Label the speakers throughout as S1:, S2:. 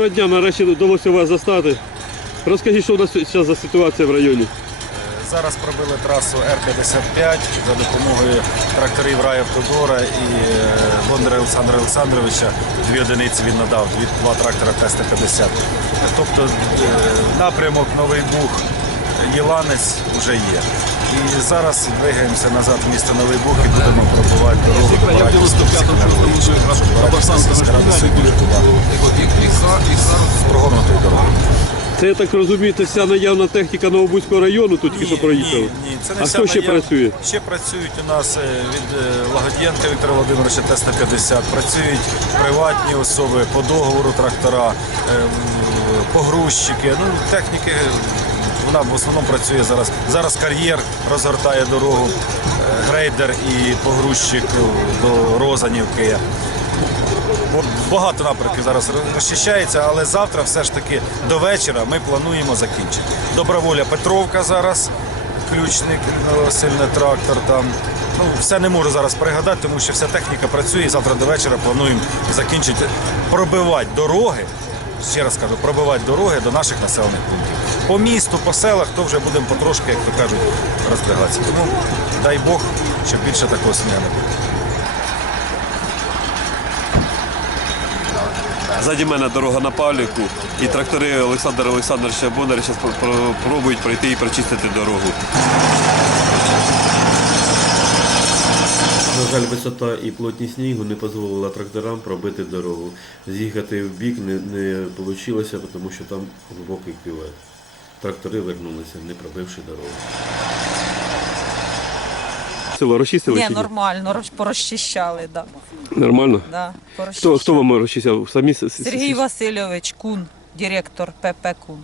S1: Доброго дня, нарешті вдалося вас застати. Розкажіть, що у нас зараз за ситуація в районі?
S2: Зараз пробили трасу Р-55 за допомогою тракторів Райавтодора і е, Бондаря Олександра Олександровича. Дві одиниці він надав, дві, два трактора Т-150. Тобто е, напрямок Новий Буг, Єланець вже є. І зараз двигаємося назад в місто Новий Буг і будемо пробувати дорогу до Бараківського психоневрологічного, щоб Бараківська сільська рада сьогодні вже туди прогорнутою дорогою.
S1: Це я так розумію, це вся наявна техніка Новобузького району тут тільки що проїхали.
S2: Ні, ні, це не
S1: А
S2: вся
S1: хто ще
S2: наяв-
S1: працює?
S2: Ще працюють у нас е, від е, Лагодієнка Віктора Володимировича Т-150, працюють приватні особи по договору трактора, е, м, погрузчики. Ну, техніки вона в основному працює зараз. Зараз кар'єр розгортає дорогу, е, грейдер і погрузчик до Розанівки. Багато напрямків зараз розчищається, але завтра все ж таки до вечора ми плануємо закінчити. Доброволя Петровка зараз, ключник, ну, сильний трактор там. Ну, все не можу зараз пригадати, тому що вся техніка працює і завтра до вечора плануємо закінчити, пробивати дороги. Ще раз кажу, пробивати дороги до наших населених пунктів. По місту, по селах, то вже будемо потрошки, як то кажуть, розбігатися. Тому дай Бог, щоб більше такого снігу не було.
S1: Ззаді мене дорога на Павлівку і трактори Олександра Олександровича Бондаря зараз пробують пройти і прочистити дорогу. На жаль, висота і плотність снігу не дозволила тракторам пробити дорогу. З'їхати в бік не, не вийшло, тому що там глибокий кювет. Трактори вернулися, не пробивши дорогу. Село розчистили?
S3: Ні,
S1: чи
S3: нормально, роз- порозчищали, да.
S1: Нормально?
S3: Да,
S1: Хто,
S3: порозчищали.
S1: хто вам розчистив? Самі с- с-
S3: Сергій Васильович Кун, директор ПП Кун.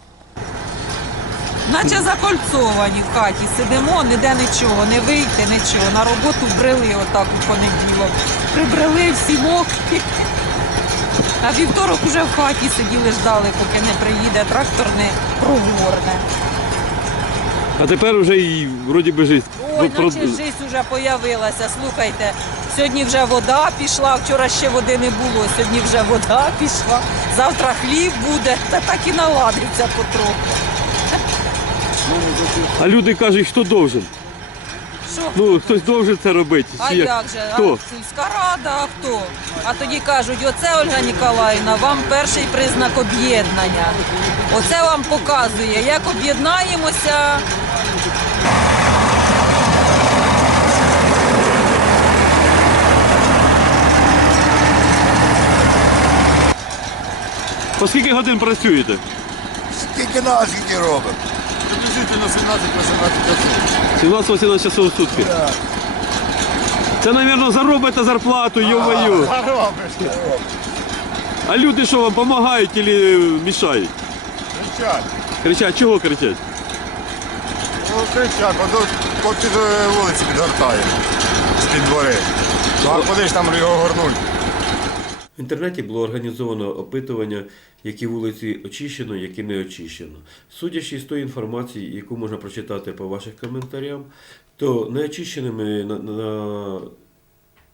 S3: Наче закольцовані в хаті, сидимо, ніде нічого, не вийти, нічого. На роботу брели отак у понеділок. Прибрели всі мокрі. А вівторок уже в хаті сиділи, ждали, поки не приїде трактор, не прогорне.
S1: А тепер вже і вроді би життя.
S3: Ой, наче жизнь вже появилася. Слухайте, сьогодні вже вода пішла, вчора ще води не було, сьогодні вже вода пішла, завтра хліб буде, та так і наладиться потроху.
S1: А люди кажуть, хто должен?
S3: Що?
S1: Ну, хтось должен це робити.
S3: а як же?
S1: Хто?
S3: А сільська рада, а хто? А тоді кажуть, оце Ольга Ніколаївна, вам перший признак об'єднання. Оце вам показує, як об'єднаємося.
S1: По скільки годин працюєте?
S4: Скільки нас скільки робимо?
S5: Приблизительно 17-18 часов.
S1: 17-18 часов в сутки. Це, мабуть, заробите зарплату, йо-моє.
S5: Заробиш.
S1: А люди що вам допомагають чи мішають?
S5: Кричать.
S1: Кричать, чого кричать?
S5: Ну, кричать, бо тут під е, вулиці підгортаємо. З-під двори. Ну, а куди ж там його горнуть?
S1: В інтернеті було організовано опитування, які вулиці очищено, які не очищено. Судячи з тої інформації, яку можна прочитати по ваших коментарям, то неочищеними на, на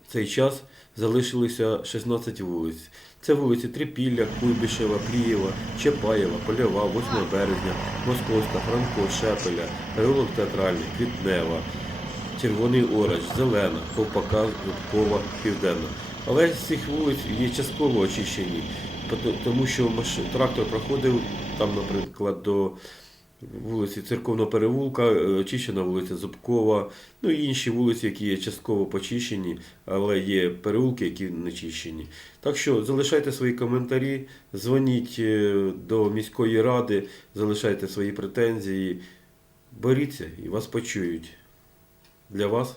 S1: цей час залишилися 16 вулиць. Це вулиці Трипілля, Куйбишева, Плієва, Чапаєва, Польова, 8 березня, Московська, Франко, Шепеля, Переулок Театральний, Квітнева, Червоний Ораж, Зелена, Ковпака, Зубкова, Південна. Але з цих вулиць є частково очищені, тому що трактор проходив там, наприклад, до вулиці Церковного перевулка, е, очищена вулиця Зубкова, ну і інші вулиці, які є частково почищені, але є переулки, які не чищені. Так що залишайте свої коментарі, дзвоніть е, до міської ради, залишайте свої претензії, боріться і вас почують. Для вас